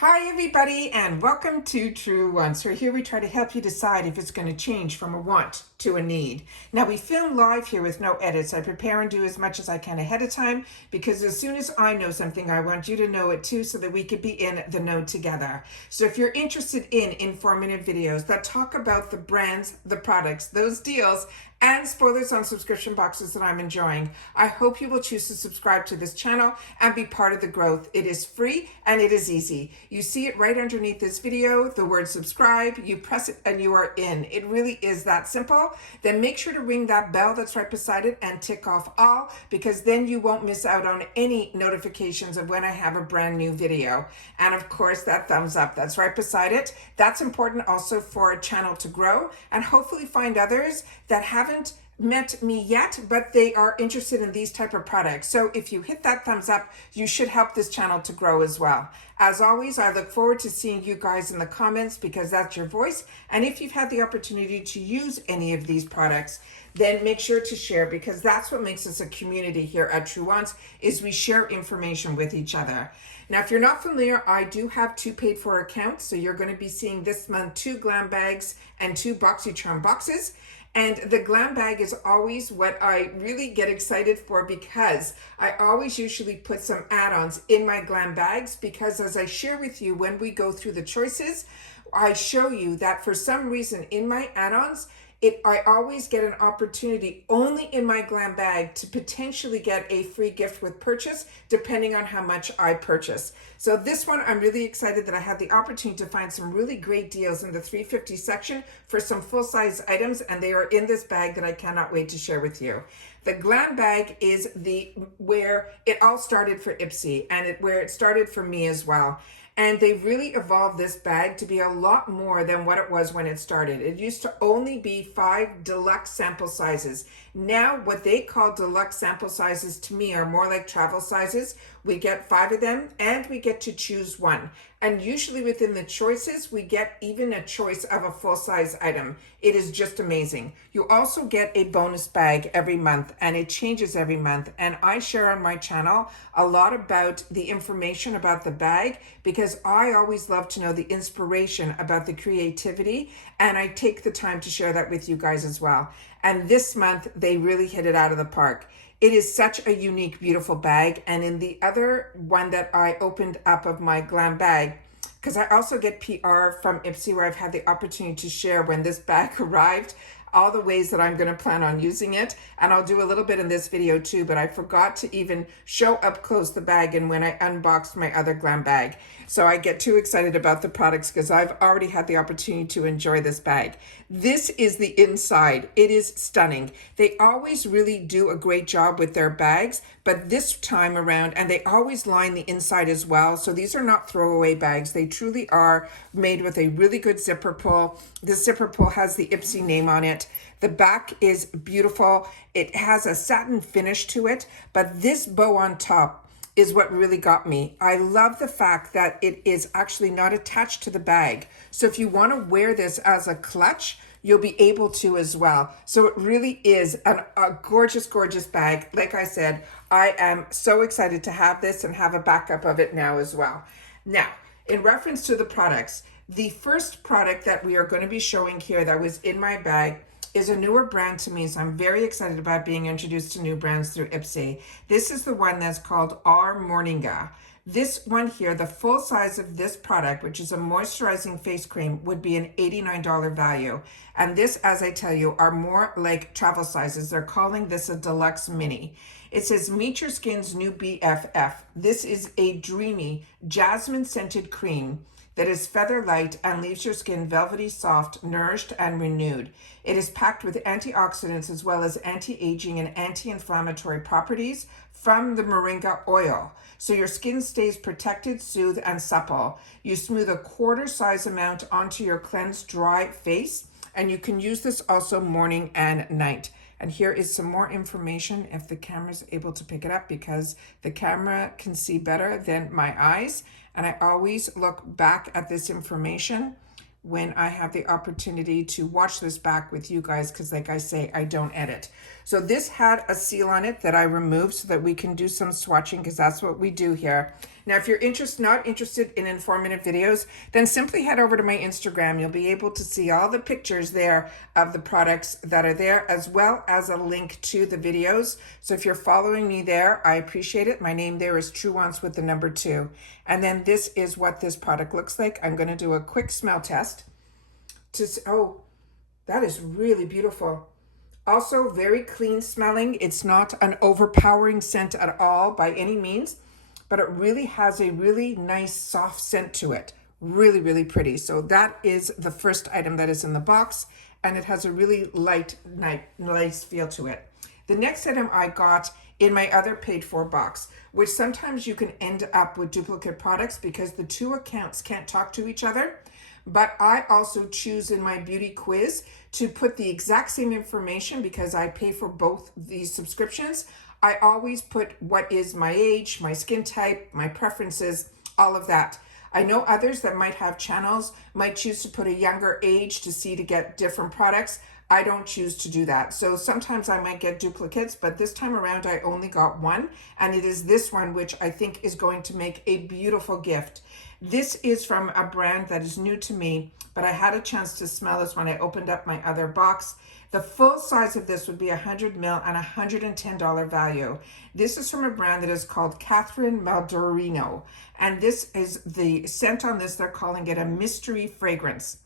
Hi everybody and welcome to Truewants. So here we try to help you decide if it's going to change from a want to a need. Now we film live here with no edits. I prepare and do as much as I can ahead of time because as soon as I know something, I want you to know it too so that we could be in the know together. So if you're interested in informative videos that talk about the brands, the products, those deals, and spoilers on subscription boxes that I'm enjoying, I hope you will choose to subscribe to this channel and be part of the growth. It is free and it is easy. You see it right underneath this video, the word subscribe, you press it and you are in. It really is that simple. Then make sure to ring that bell that's right beside it and tick off all, because then you won't miss out on any notifications of when I have a brand new video. And of course that thumbs up that's right beside it. That's important also for a channel to grow and hopefully find others that haven't met me yet, but they are interested in these type of products. So if you hit that thumbs up, you should help this channel to grow as well. As always, I look forward to seeing you guys in the comments because that's your voice. And if you've had the opportunity to use any of these products, then make sure to share, because that's what makes us a community here at Truewants, is we share information with each other. Now, if you're not familiar, I do have 2 paid for accounts. So you're going to be seeing this month 2 GlamBags and 2 BoxyCharm boxes. And the GlamBag is always what I really get excited for, because I always usually put some add-ons in my GlamBags, because as I share with you when we go through the choices, I show you that for some reason in my add-ons, I always get an opportunity only in my GlamBag to potentially get a free gift with purchase, depending on how much I purchase. So this one, I'm really excited that I had the opportunity to find some really great deals in the $3.50 section for some full-size items, and they are in this bag that I cannot wait to share with you. The GlamBag is where it all started for IPSY, and where it started for me as well. And they've really evolved this bag to be a lot more than what it was when it started. It used to only be 5 deluxe sample sizes. Now, what they call deluxe sample sizes to me are more like travel sizes. We get 5 of them and we get to choose one. And usually within the choices, we get even a choice of a full-size item. It is just amazing. You also get a bonus bag every month, and it changes every month. And I share on my channel a lot about the information about the bag, because I always love to know the inspiration about the creativity, and I take the time to share that with you guys as well. And this month, they really hit it out of the park. It is such a unique, beautiful bag. And in the other one that I opened up of my GlamBag, because I also get PR from IPSY where I've had the opportunity to share when this bag arrived, all the ways that I'm going to plan on using it. And I'll do a little bit in this video too, but I forgot to even show up close the bag and when I unboxed my other GlamBag. So I get too excited about the products because I've already had the opportunity to enjoy this bag. This is the inside. It is stunning. They always really do a great job with their bags, but this time around, and they always line the inside as well. So these are not throwaway bags. They truly are made with a really good zipper pull. The zipper pull has the IPSY name on it. The back is beautiful. It has a satin finish to it, but this bow on top is what really got me. I love the fact that it is actually not attached to the bag. So if you want to wear this as a clutch, you'll be able to as well. So it really is a gorgeous, gorgeous bag. Like I said, I am so excited to have this and have a backup of it now as well. Now, in reference to the products, the first product that we are going to be showing here that was in my bag is a newer brand to me, so I'm very excited about being introduced to new brands through IPSY. This is the one that's called Our Morninga. This one here, the full size of this product, which is a moisturizing face cream, would be an $89 value. And this, as I tell you, are more like travel sizes. They're calling this a deluxe mini. It says, meet your skin's new BFF. This is a dreamy, jasmine scented cream that is feather light and leaves your skin velvety soft, nourished, and renewed. It is packed with antioxidants as well as anti-aging and anti-inflammatory properties from the moringa oil. So your skin stays protected, soothed, and supple. You smooth a quarter size amount onto your cleansed, dry face, and you can use this also morning and night. And here is some more information if the camera's able to pick it up, because the camera can see better than my eyes. And I always look back at this information when I have the opportunity to watch this back with you guys, because like I say, I don't edit. So this had a seal on it that I removed so that we can do some swatching, because that's what we do here. Now, if you're not interested in informative videos, then simply head over to my Instagram. You'll be able to see all the pictures there of the products that are there, as well as a link to the videos. So if you're following me there, I appreciate it. My name there is Truewants with the number 2. And then this is what this product looks like. I'm going to do a quick smell test. Oh, that is really beautiful. Also very clean smelling. It's not an overpowering scent at all by any means, but it really has a really nice soft scent to it. Really, really pretty. So that is the first item that is in the box, and it has a really light, nice feel to it. The next item I got in my other paid for box, which sometimes you can end up with duplicate products because the two accounts can't talk to each other. But I also choose in my beauty quiz to put the exact same information because I pay for both these subscriptions. I always put what is my age, my skin type, my preferences, all of that. I know others that might have channels might choose to put a younger age to get different products. I don't choose to do that. So sometimes I might get duplicates, but this time around I only got one, and it is this one, which I think is going to make a beautiful gift. This is from a brand that is new to me, but I had a chance to smell this when I opened up my other box. The full size of this would be 100 ml and $110 value. This is from a brand that is called Catherine Maldorino. And this is the scent on this, they're calling it a mystery fragrance,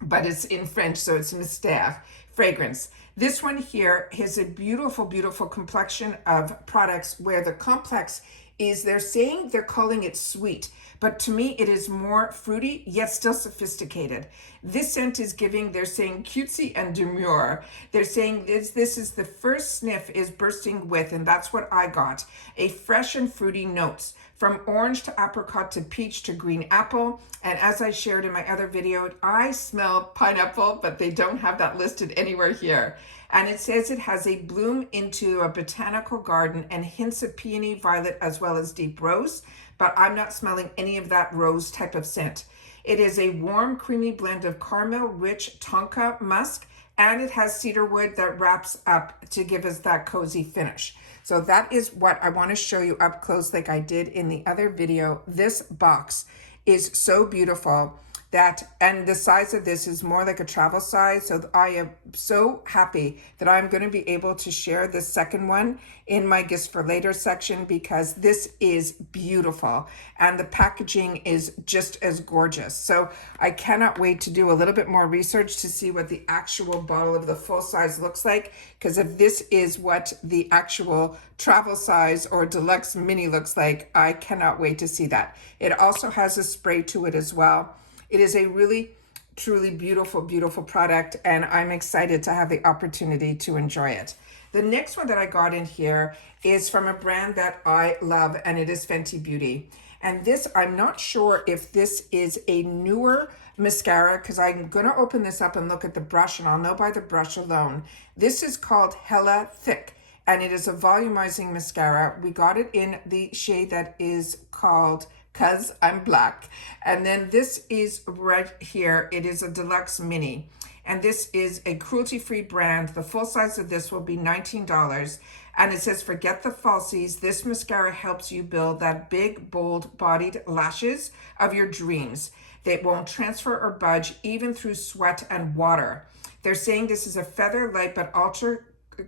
but it's in French, so it's mystère fragrance. This one here has a beautiful, beautiful complexion of products where the complex is, they're calling it sweet, but to me it is more fruity yet still sophisticated. This scent is giving, they're saying cutesy and demure. They're saying this is the first sniff is bursting with, and that's what I got, a fresh and fruity notes from orange to apricot to peach to green apple. And as I shared in my other video, I smell pineapple, but they don't have that listed anywhere here. And it says it has a bloom into a botanical garden and hints of peony violet as well as deep rose, but I'm not smelling any of that rose type of scent. It is a warm, creamy blend of caramel, rich tonka musk, and it has cedarwood that wraps up to give us that cozy finish. So that is what I want to show you up close like I did in the other video. This box is so beautiful that, and the size of this is more like a travel size. So I am so happy that I'm going to be able to share the second one in my gifts for later section because this is beautiful and the packaging is just as gorgeous. So I cannot wait to do a little bit more research to see what the actual bottle of the full size looks like, because if this is what the actual travel size or deluxe mini looks like, I cannot wait to see that. It also has a spray to it as well. It is a really, truly beautiful, beautiful product, and I'm excited to have the opportunity to enjoy it. The next one that I got in here is from a brand that I love, and it is Fenty Beauty. And this, I'm not sure if this is a newer mascara, because I'm going to open this up and look at the brush, and I'll know by the brush alone. This is called Hella Thick, and it is a volumizing mascara. We got it in the shade that is called Cause I'm Black. And then this is right here. It is a deluxe mini. And this is a cruelty-free brand. The full size of this will be $19. And it says, forget the falsies. This mascara helps you build that big, bold bodied lashes of your dreams. They won't transfer or budge even through sweat and water. They're saying this is a feather light but ultra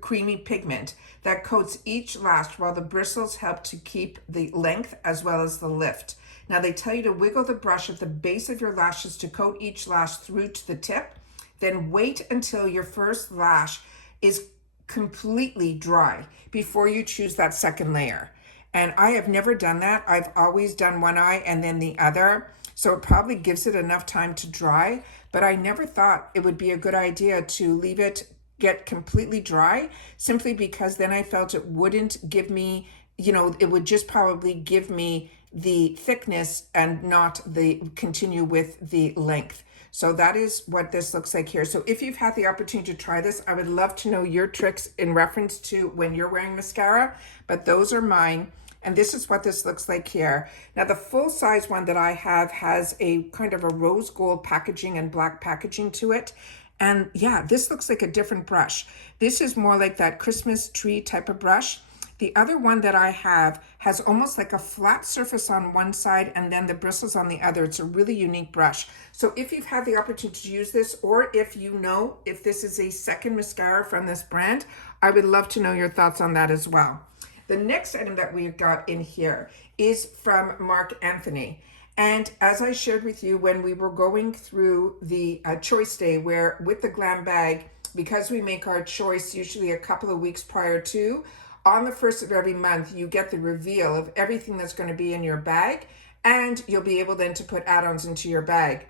creamy pigment that coats each lash while the bristles help to keep the length as well as the lift. Now they tell you to wiggle the brush at the base of your lashes to coat each lash through to the tip. Then wait until your first lash is completely dry before you choose that second layer. And I have never done that. I've always done one eye and then the other. So it probably gives it enough time to dry, but I never thought it would be a good idea to leave it get completely dry, simply because then I felt it wouldn't give me, it would just probably give me the thickness and not the continue with the length. So that is what this looks like here. So if you've had the opportunity to try this, I would love to know your tricks in reference to when you're wearing mascara, but those are mine. And this is what this looks like here. Now the full size one that I have has a kind of a rose gold packaging and black packaging to it. And yeah, this looks like a different brush. This is more like that Christmas tree type of brush. The other one that I have has almost like a flat surface on one side and then the bristles on the other. It's a really unique brush. So if you've had the opportunity to use this, or if you know if this is a second mascara from this brand, I would love to know your thoughts on that as well. The next item that we've got in here is from Mark Anthony. And as I shared with you when we were going through the choice day, where with the GlamBag, because we make our choice usually a couple of weeks prior to, on the first of every month, you get the reveal of everything that's going to be in your bag, and you'll be able then to put add-ons into your bag.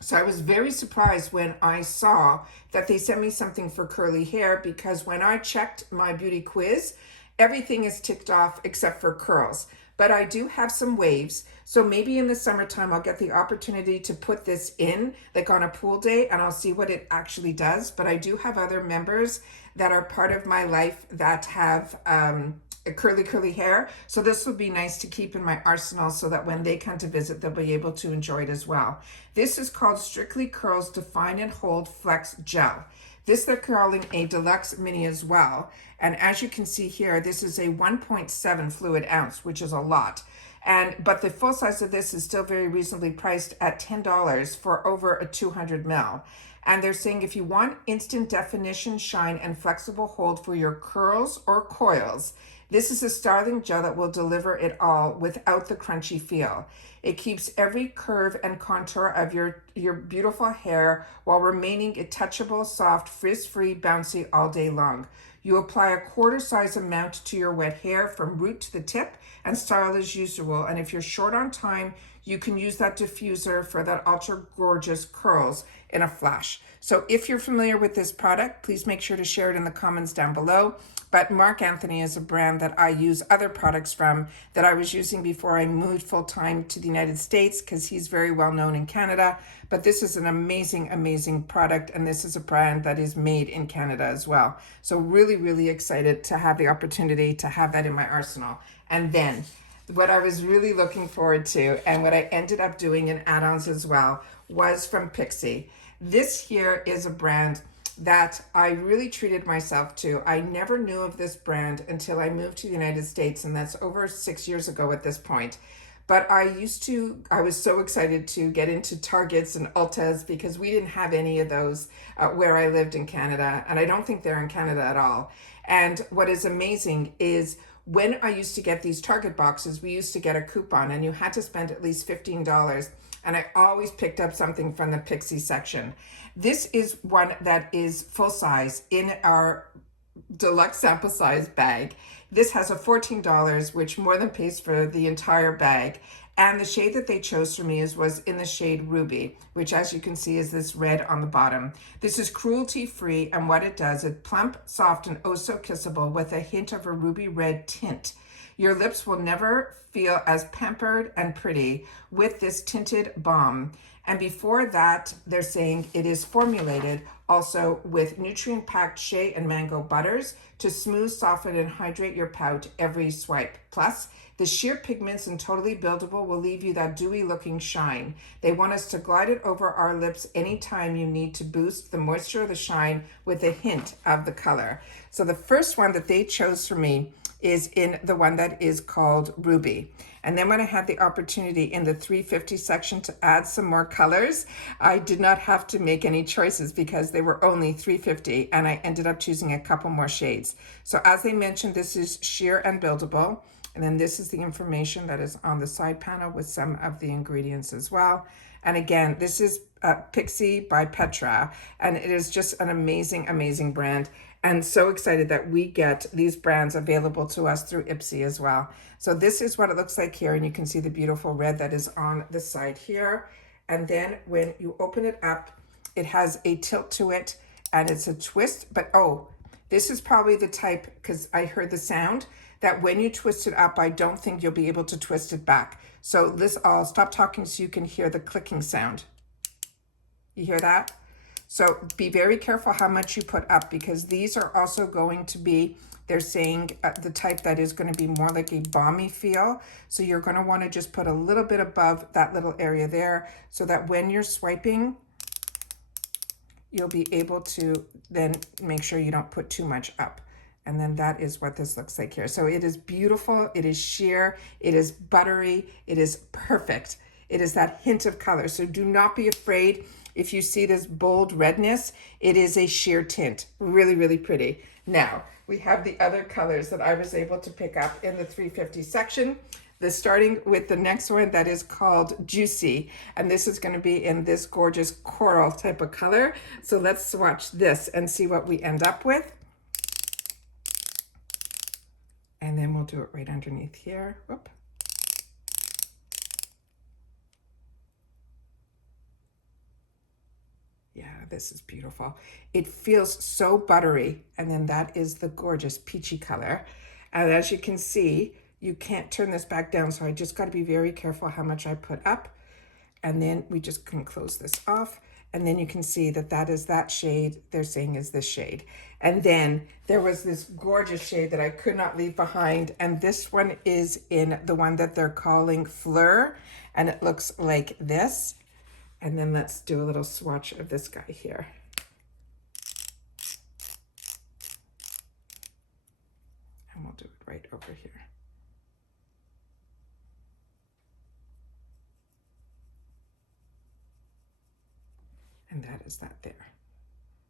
So I was very surprised when I saw that they sent me something for curly hair, because when I checked my beauty quiz, everything is ticked off except for curls. But I do have some waves. So maybe in the summertime, I'll get the opportunity to put this in like on a pool day, and I'll see what it actually does. But I do have other members that are part of my life that have curly hair. So this will be nice to keep in my arsenal so that when they come to visit, they'll be able to enjoy it as well. This is called Strictly Curls Define and Hold Flex Gel. This they're calling a deluxe mini as well. And as you can see here, this is a 1.7 fluid ounce, which is a lot. But the full size of this is still very reasonably priced at $10 for over a 200 ml. And they're saying if you want instant definition, shine, and flexible hold for your curls or coils, this is a styling gel that will deliver it all without the crunchy feel. It keeps every curve and contour of your beautiful hair while remaining a touchable, soft, frizz-free, bouncy all day long. You apply a quarter size amount to your wet hair from root to the tip and style as usual. And if you're short on time, you can use that diffuser for that ultra gorgeous curls in a flash. So if you're familiar with this product, please make sure to share it in the comments down below. But Mark Anthony is a brand that I use other products from that I was using before I moved full-time to the United States, because he's very well known in Canada. But this is an amazing, amazing product, and this is a brand that is made in Canada as well. So really, really excited to have the opportunity to have that in my arsenal. And then what I was really looking forward to, and what I ended up doing in add-ons as well, was from IPSY. This here is a brand that I really treated myself to. I never knew of this brand until I moved to the United States, and that's over 6 years ago at this point. But I was so excited to get into Targets and Ultas because we didn't have any of those where I lived in Canada, and I don't think they're in Canada at all. And what is amazing is when I used to get these Target boxes, we used to get a coupon, and you had to spend at least $15. And I always picked up something from the IPSY section. This is one that is full size in our deluxe sample size bag. This has a $14, which more than pays for the entire bag. And the shade that they chose for me was in the shade Ruby, which as you can see is this red on the bottom. This is cruelty free, and what it does, it's plump, soft, and oh so kissable with a hint of a ruby red tint. Your lips will never feel as pampered and pretty with this tinted balm. And before that, they're saying it is formulated also with nutrient-packed shea and mango butters to smooth, soften, and hydrate your pout every swipe. Plus, the sheer pigments and totally buildable will leave you that dewy-looking shine. They want us to glide it over our lips anytime you need to boost the moisture or the shine with a hint of the color. So the first one that they chose for me is in the one that is called Ruby. And then when I had the opportunity in the 350 section to add some more colors, I did not have to make any choices because they were only 350, and I ended up choosing a couple more shades. So as they mentioned, this is sheer and buildable. And then this is the information that is on the side panel with some of the ingredients as well. And again, this is IPSY by Petra, and it is just an amazing, amazing brand. And so excited that we get these brands available to us through IPSY as well. So this is what it looks like here, and you can see the beautiful red that is on the side here. And then when you open it up, it has a tilt to it, and it's a twist. But oh, this is probably the type, because I heard the sound, that when you twist it up, I don't think you'll be able to twist it back. So I'll stop talking so you can hear the clicking sound. You hear that? So be very careful how much you put up, because these are also going to be, they're saying the type that is going to be more like a balmy feel. So you're going to want to just put a little bit above that little area there so that when you're swiping, you'll be able to then make sure you don't put too much up. And then that is what this looks like here. So it is beautiful, it is sheer, it is buttery, it is perfect. It is that hint of color. So do not be afraid if you see this bold redness. It is a sheer tint. Really, really pretty. Now, we have the other colors that I was able to pick up in the 350 section. Starting with the next one that is called Juicy. And this is going to be in this gorgeous coral type of color. So let's swatch this and see what we end up with. And then we'll do it right underneath here. Whoop. Yeah, this is beautiful. It feels so buttery. And then that is the gorgeous peachy color. And as you can see, you can't turn this back down. So I just got to be very careful how much I put up. And then we just can close this off. And then you can see that that is that shade they're saying is this shade. And then there was this gorgeous shade that I could not leave behind. And this one is in the one that they're calling Fleur. And it looks like this. And then let's do a little swatch of this guy here. And we'll do it right over here. And that is that there.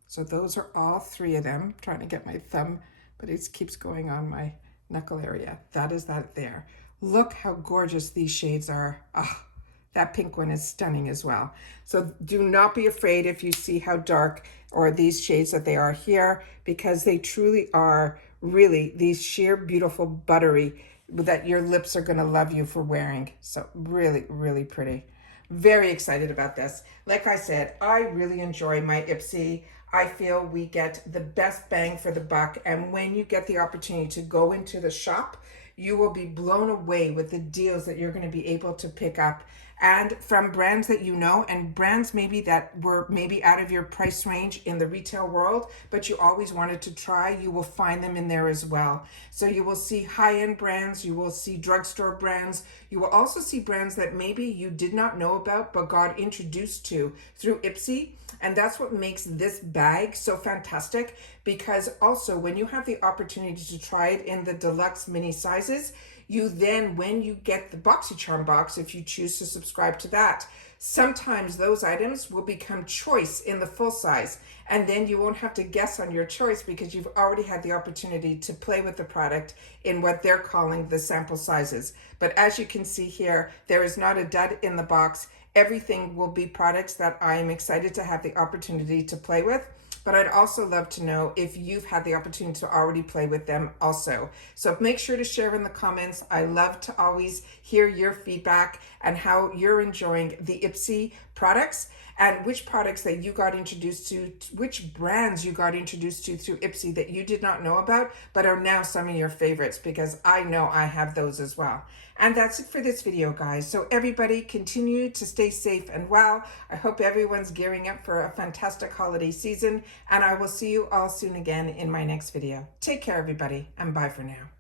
So those are all three of them. I'm trying to get my thumb, but it keeps going on my knuckle area. That is that there. Look how gorgeous these shades are. Ah, that pink one is stunning as well. So do not be afraid if you see how dark or these shades that they are here, because they truly are really these sheer, beautiful, buttery that your lips are gonna love you for wearing. So really, really pretty. Very excited about this. Like I said, I really enjoy my IPSY. I feel we get the best bang for the buck. And when you get the opportunity to go into the shop, you will be blown away with the deals that you're going to be able to pick up, and from brands that you know, and brands maybe that were maybe out of your price range in the retail world, but you always wanted to try. You will find them in there as well. So you will see high-end brands, you will see drugstore brands, you will also see brands that maybe you did not know about but got introduced to through IPSY. And that's what makes this bag so fantastic, because also when you have the opportunity to try it in the deluxe mini sizes, you then, when you get the BoxyCharm box, if you choose to subscribe to that, sometimes those items will become choice in the full size. And then you won't have to guess on your choice because you've already had the opportunity to play with the product in what they're calling the sample sizes. But as you can see here, there is not a dud in the box. Everything will be products that I am excited to have the opportunity to play with. But I'd also love to know if you've had the opportunity to already play with them also. So make sure to share in the comments. I love to always hear your feedback and how you're enjoying the IPSY products, and which products that you got introduced to, which brands you got introduced to through IPSY that you did not know about, but are now some of your favorites, because I know I have those as well. And that's it for this video, guys. So everybody continue to stay safe and well. I hope everyone's gearing up for a fantastic holiday season, and I will see you all soon again in my next video. Take care, everybody, and bye for now.